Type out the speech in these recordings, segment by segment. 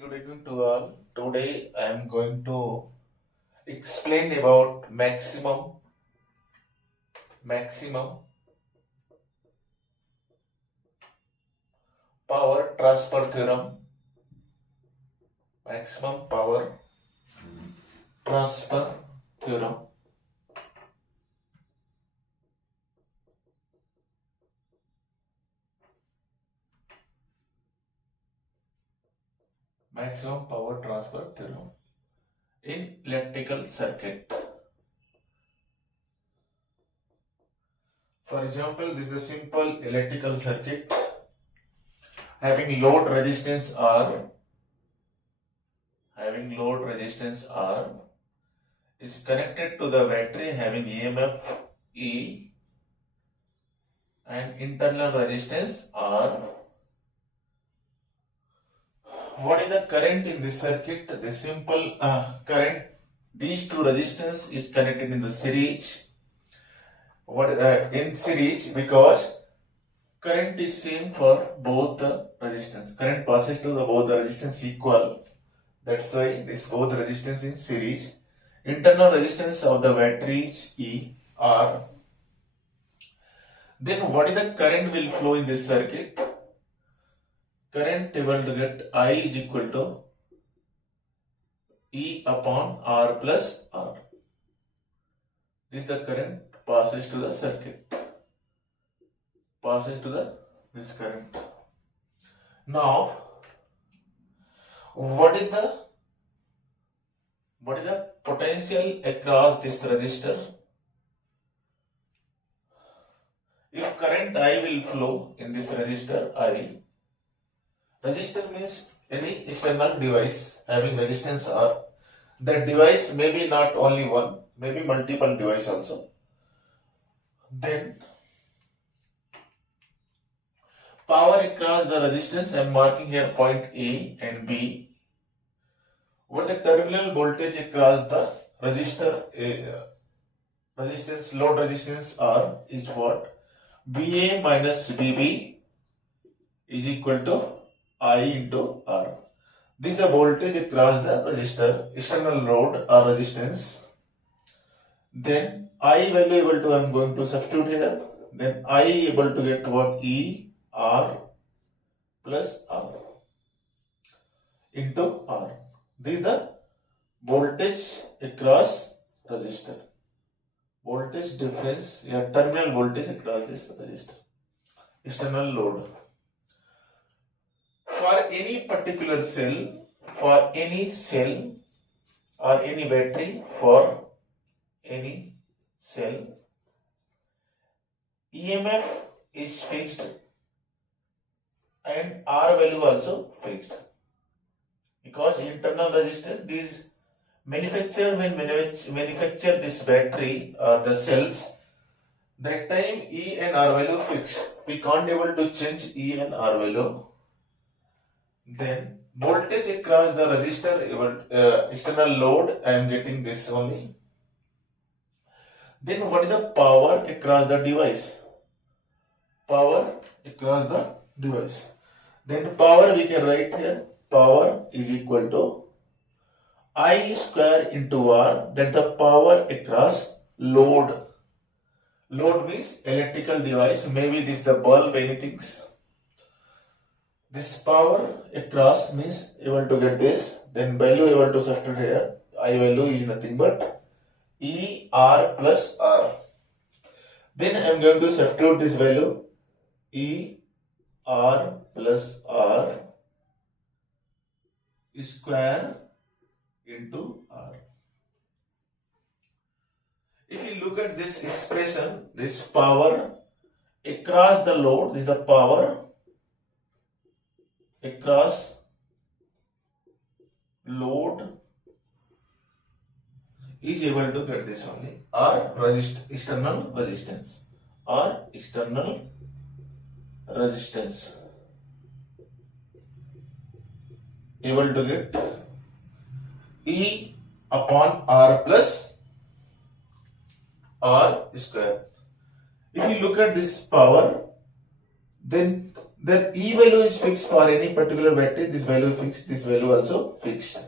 Good evening to all. Today I am going to explain about maximum power transfer theorem. Maximum power transfer theorem. Maximum power transfer theorem in electrical circuit. For example, this is a simple electrical circuit having load resistance R. Is connected to the battery having EMF E and internal resistance R. What is the current in this circuit? The simple current, these two resistance is connected in the series. In series, because current is same for both the resistance. Current passes to both the resistance equal. That's why this both resistance in series. Internal resistance of the battery is E R. Then what is the current will flow in this circuit? Current able to get I is equal to E upon R plus R. This is the current passes to the circuit. This current. Now, what is the potential across this resistor? If current I will flow in this resistor I, resistor means any external device having resistance R. That device may be not only one, maybe multiple device also. Then power across the resistance, I am marking here point A and B. What the terminal voltage across the resistor load resistance R is what? BA minus BB is equal to I into R. This is the voltage across the resistor, external load or resistance. Then I value able to, I am going to substitute here. Then I able to get what? E R plus R into R. This is the voltage across resistor. Voltage difference, terminal voltage across this resistor. External load. For any particular cell, or any battery, for any cell, EMF is fixed and R value also fixed. Because internal resistance, these manufacturer when manufacture this battery or the cells, that time E and R value fixed. We can't able to change E and R value. Then voltage across the resistor, external load, I am getting this only. Then what is the power across the device? Then power we can write here. Power is equal to I square into R, that the power across load. Load means electrical device, maybe this the bulb, anything. This power across means able to get this, then value able to substitute here. I value is nothing but E R plus R. Then I am going to substitute this value E R plus R square into R. If you look at this expression, this power across the load, this is the power across load is able to get this only, or external resistance, able to get E upon R plus R square. If you look at this power, then Then E value is fixed for any particular battery. This value fixed, this value also fixed.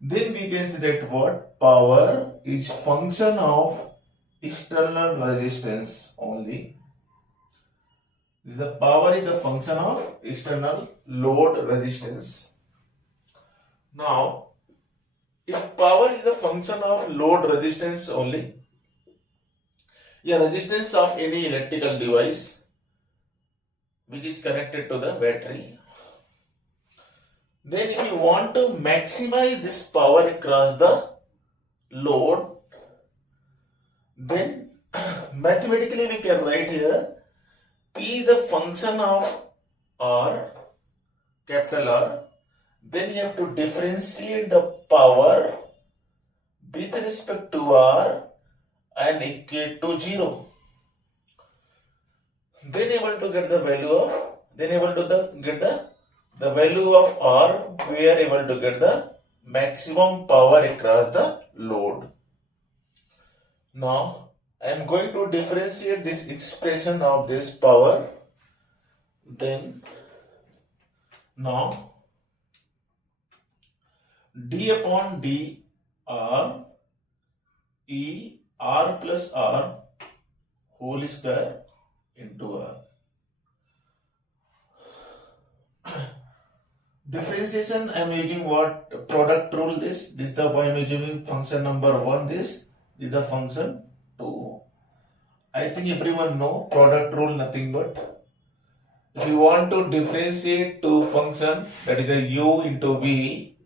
Then we can say that what power is function of external resistance only. This the power is the function of external load resistance. Now, if power is the function of load resistance only, a resistance of any electrical device which is connected to the battery, then if you want to maximize this power across the load, then mathematically we can write here P is the function of R, capital R, then you have to differentiate the power with respect to R and equate to 0. Then able to get the value of, the value of R, we are able to get the maximum power across the load. Now, I am going to differentiate this expression of this power. Then, now, d upon d R E R plus R whole square into R. Differentiation, I am using what product rule. This is the I am using function number 1. This is the function 2. I think everyone know product rule nothing but if you want to differentiate two function, that is a u into v,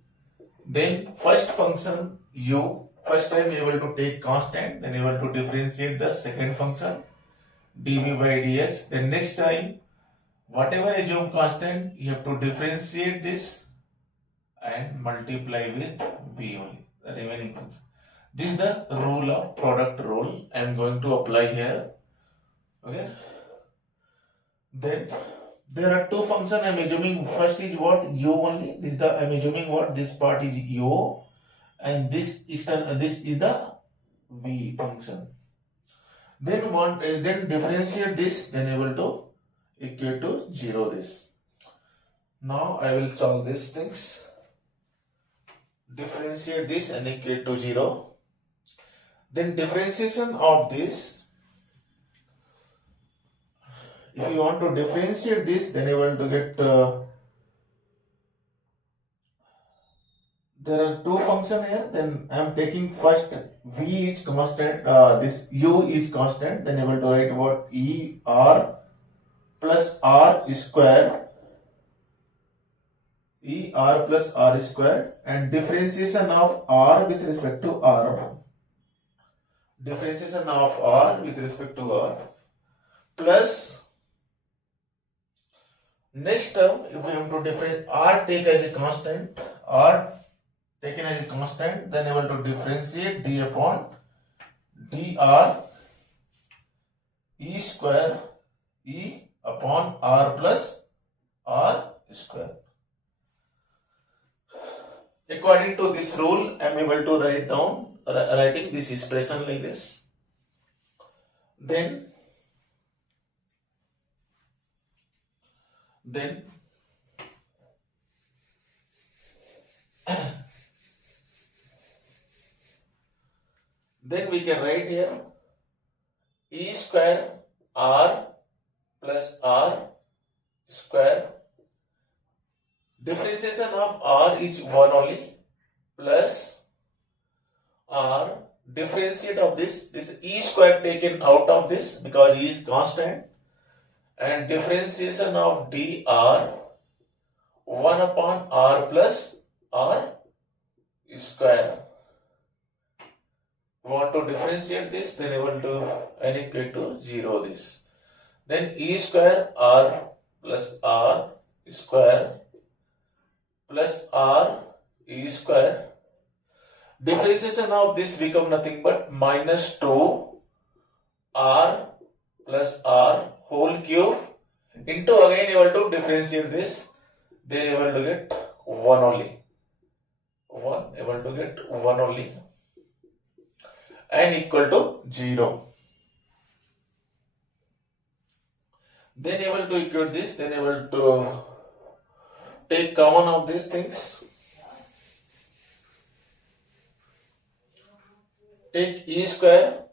then first function u, first time you able to take constant, then you able to differentiate the second function dv by dx. Then next time whatever assume constant, you have to differentiate this and multiply with v only, the remaining function. This is the rule of product rule I am going to apply here. Okay. Then there are two functions I am assuming. First is what u only. This is the I am assuming what this part is u, and this is the v function. Then differentiate this, then able to equate to 0 this. Now I will solve these things. Differentiate this and equate to 0. Then differentiation of this, if you want to differentiate this, then able to get there are two functions here. Then I am taking first v is constant, this u is constant, then able to write about e r plus r square, e r plus r square, and differentiation of r with respect to r, differentiation of r with respect to r, plus next term if we have to differentiate r take as a constant, r taken as a constant, then able to differentiate d upon dr e square e upon r plus r square. According to this rule, I am able to writing this expression like this. Then we can write here e square r plus r square, differentiation of r is 1 only, plus r, differentiate of this e square taken out of this because e is constant, and differentiation of dr 1 upon r plus r square. We want to differentiate this, then able to equate to 0 this. Then e square r plus r square plus r e square. Differentiation of this become nothing but minus 2 r plus r whole cube into again able to differentiate this, then able to get 1 only. 1 able to get 1 only and equal to 0. Then able to equate this, then able to take common of these things. Take e square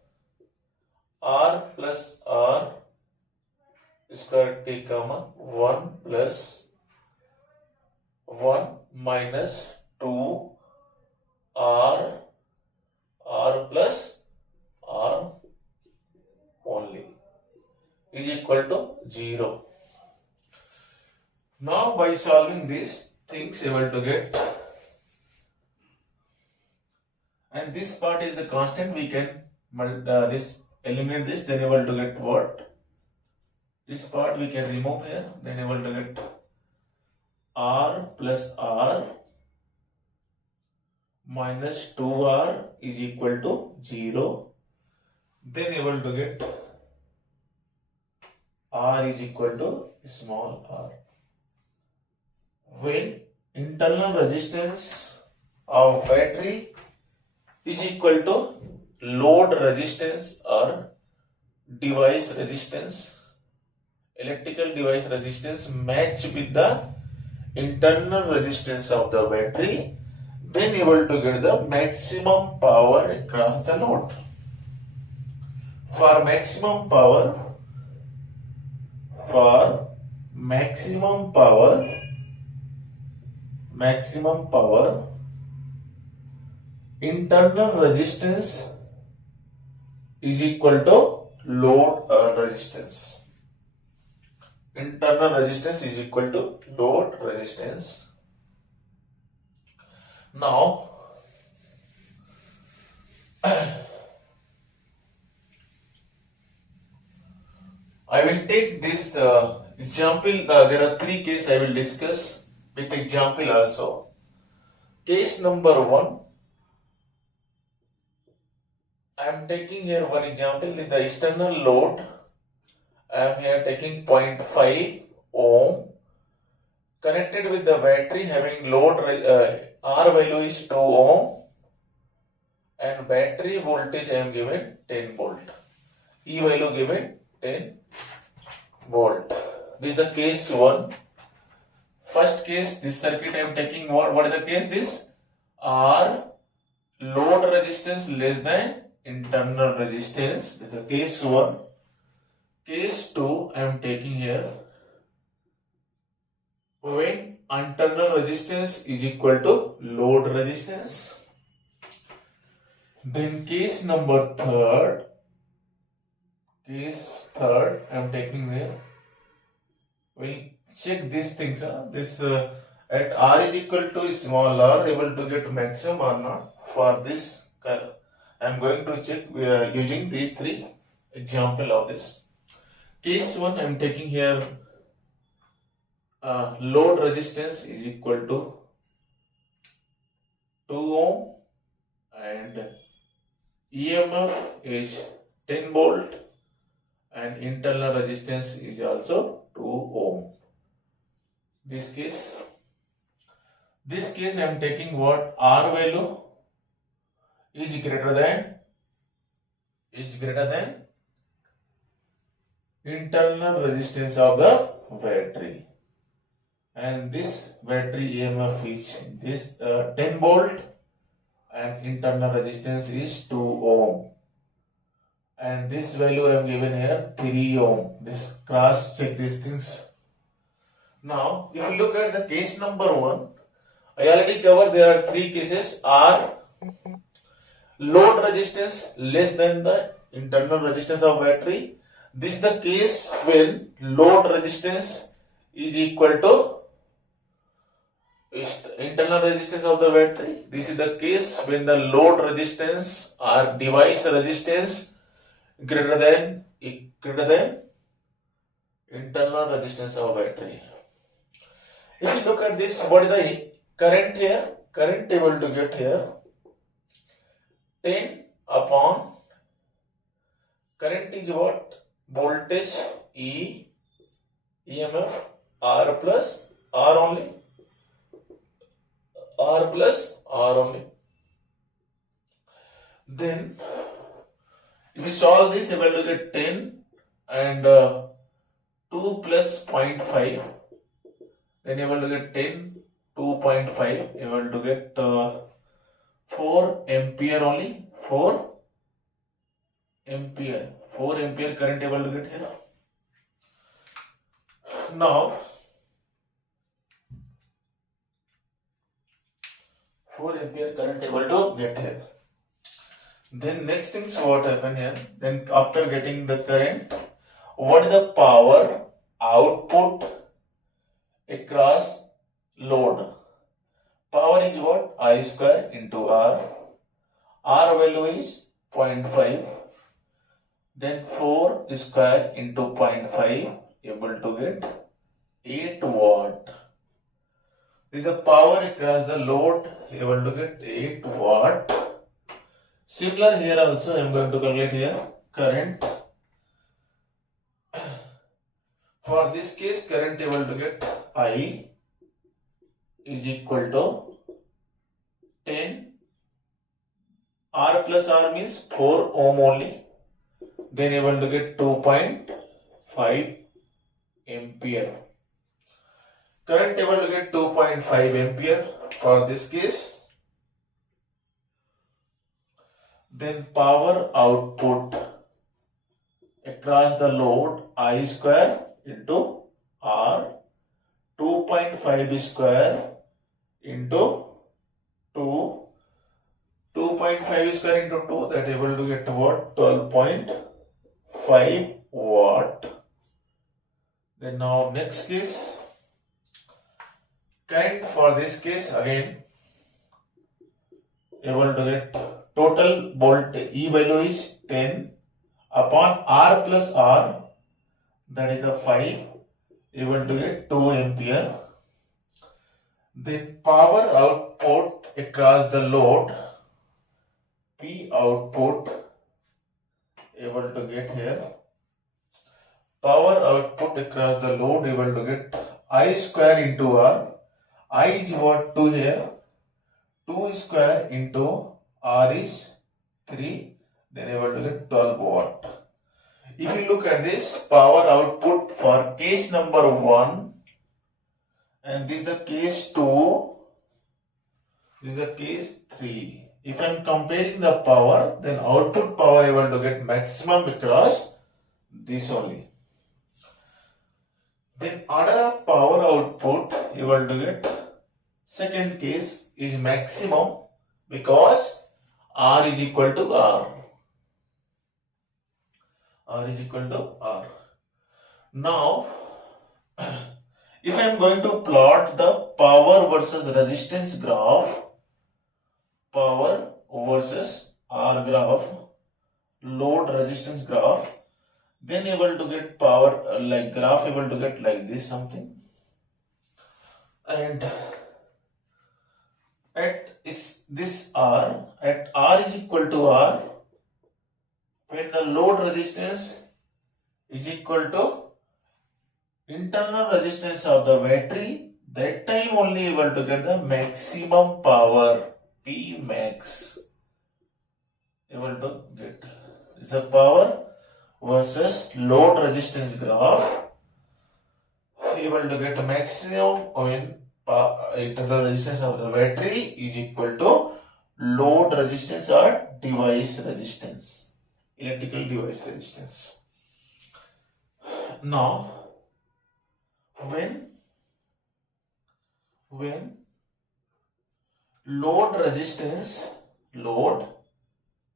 r plus r square, take common 1 plus 1 minus 2 r plus r only is equal to 0. Now by solving these things able to get, and this part is the constant, we can this eliminate this, then able to get what? This part we can remove here, then able to get r plus r minus 2r is equal to 0. Then able to get r is equal to small r. When internal resistance of battery is equal to load resistance or device resistance, electrical device resistance match with the internal resistance of the battery, then able to get the maximum power across the load. For maximum power, internal resistance is equal to load resistance. Internal resistance is equal to load resistance. Now I will take this example. There are 3 cases I will discuss with example also. Case number 1, I am taking here one example. This is the external load. I am here taking 0.5 ohm connected with the battery having load R value is 2 ohm and battery voltage I am given 10 volt. E value given 10 volt. This is the case 1. First case, this circuit I am taking what is the case? This R load resistance less than internal resistance. This is the case 1. Case 2 I am taking here when internal resistance is equal to load resistance. Then case number 3rd, I am taking there. We'll check these things. This at R is equal to small r, able to get maximum or not. For this, I am going to check using these 3 example of this. Case 1 I am taking here load resistance is equal to 2 ohm and EMF is 10 volt and internal resistance is also 2 ohm. This case I am taking what? R value is greater than internal resistance of the battery, and this battery EMF is this 10 volt and internal resistance is 2 ohm, and this value I am given here 3 ohm. This cross check these things. Now if you look at the case number 1, I already covered there are 3 cases. R load resistance less than the internal resistance of battery. This is the case when load resistance is equal to internal resistance of the battery. This is the case when the load resistance or device resistance greater than internal resistance of battery. If you look at this, what is the current here? Current able to get here 10 upon current is what? Voltage E, EMF R plus R only. Then if we solve this, able to get 10 and 2 plus 0.5, then able to get 10, 2.5, able to get 4 ampere only, 4 ampere, 4 ampere current able to get here. Now, 4 ampere current able to get here. Then next things what happen here, then after getting the current, what is the power output across load? Power is what? I square into R. R value is 0.5. Then 4 square into 0.5 able to get 8 watt. This is the power across the load able to get 8 watt. Similar here also I am going to calculate here current. For this case current able to get I is equal to 10. R plus R means 4 ohm only. Then able to get 2.5 ampere. Current able to get 2.5 ampere for this case. Then power output across the load I square into R, 2.5 square into 2, 2.5 square into 2, that able to get what? 12.5 watt. Then now next case, current for this case again able to get total volt E value is 10 upon R plus R, that is the 5, able to get 2 ampere. The power output across the load, P output, able to get here, power output across the load able to get I square into R. I is what? 2 here, 2 square into R is 3, then able to get 12 watt. If you look at this power output for case number 1 and this is the case 2, this is the case 3. If I am comparing the power, then output power able to get maximum across this only. Then order of power output able to get second case is maximum because R is equal to R. R is equal to R. Now, if I am going to plot the power versus resistance graph, power versus R graph, load resistance graph, then able to get power like graph able to get like this something. And at this R, at R is equal to R, when the load resistance is equal to internal resistance of the battery, that time only able to get the maximum power, P max, able to get. Is the power versus load resistance graph, able to get maximum when internal resistance of the battery is equal to load resistance or device resistance, electrical device resistance. Now, when load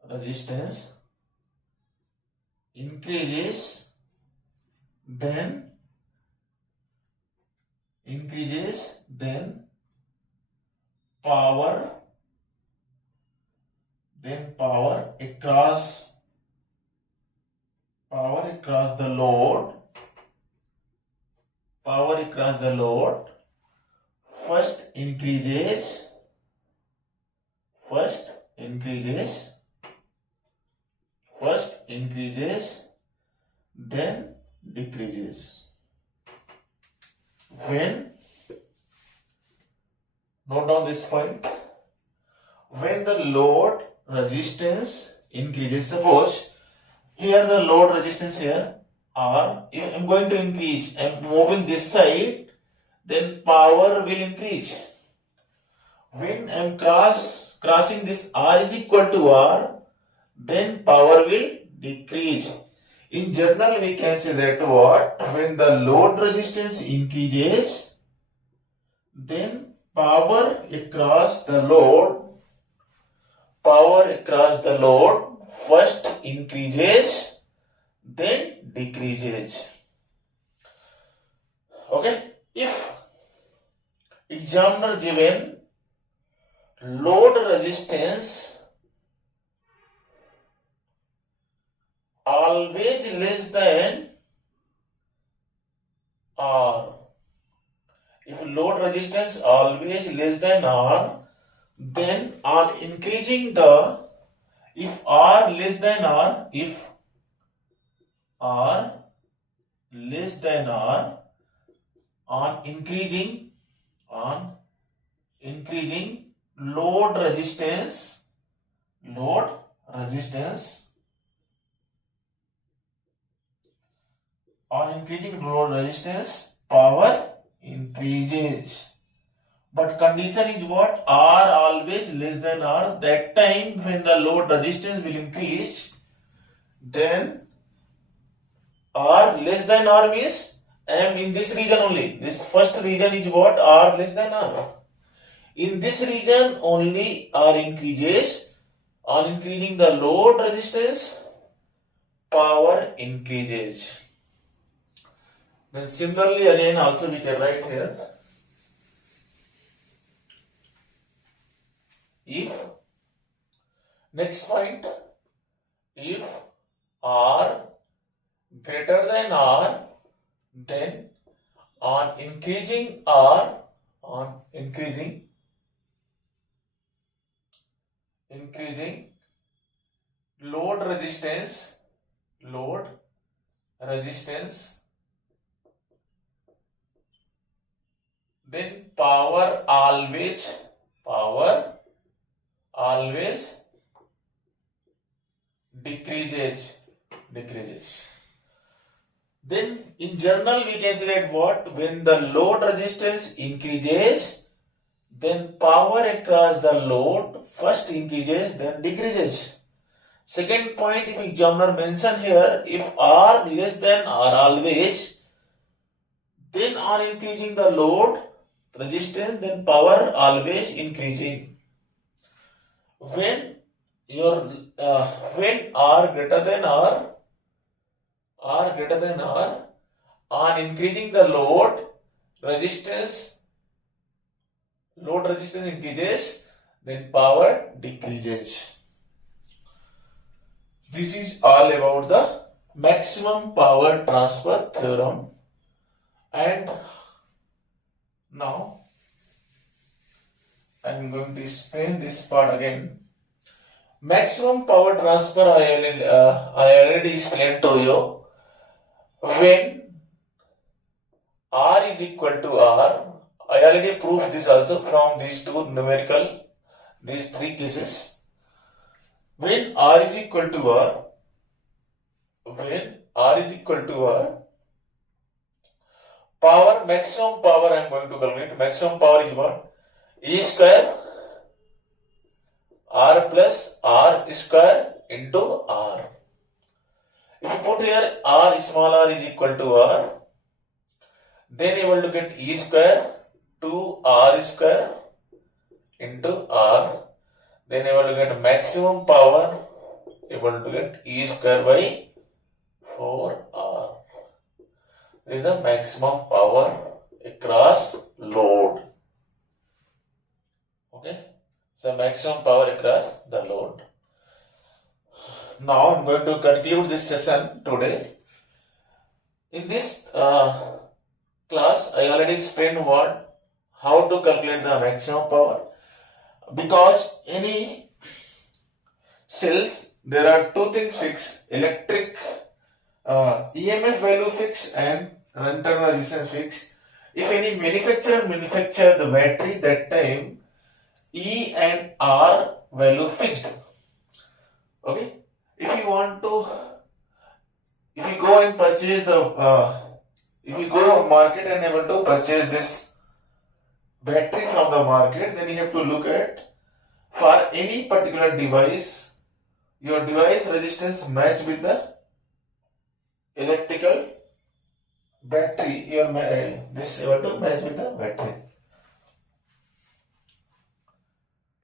resistance increases, then power across the load, first increases, then decreases. When, note down this point, when the load resistance increases, suppose here the load resistance here R, if I am going to increase, I am moving this side, then power will increase. When I am crossing this R is equal to R, then power will decrease. In general, we can say that what? When the load resistance increases, then power across the load first increases, then decreases. Okay? If examiner given load resistance always less than R. If load resistance always less than R, then on increasing if R less than R, if R less than R, on increasing load resistance, power increases. But condition is what? R always less than R. That time when the load resistance will increase, then R less than R means I am in this region only. This first region is what? R less than R. In this region only R increases. On increasing the load resistance, power increases. Then similarly again also we can write here. If, next point, if R greater than R, then on increasing load resistance, then power always decreases. Then in general we can say that what? When the load resistance increases, then power across the load first increases, then decreases. Second point, if examiner mention here, if R less than R always, then on increasing the load resistance, then power always increasing. When R greater than R, on increasing the load resistance increases, then power decreases. This is all about the maximum power transfer theorem. And now I am going to explain this part again. Maximum power transfer I already explained to you. When R is equal to R, I already proved this also from these three cases. When R is equal to R, maximum power I am going to calculate. Maximum power is what? E square R plus R square into R. If you put here small r is equal to R, then you will get E square 2R square into R. Then you will get maximum power, you will get E square by 4R. This is the maximum power across load. Okay, so maximum power across the load. Now I am going to conclude this session today. In this class, I already explained how to calculate the maximum power. Because any cells, there are two things fixed: electric EMF value fixed and internal resistance fixed. If any manufacturer manufacture the battery, that time E and R value fixed. Okay. If you want to if you go and purchase if you go market and able to purchase this battery from the market, then you have to look at for any particular device, your device resistance match with the electrical battery, this able to match with the battery.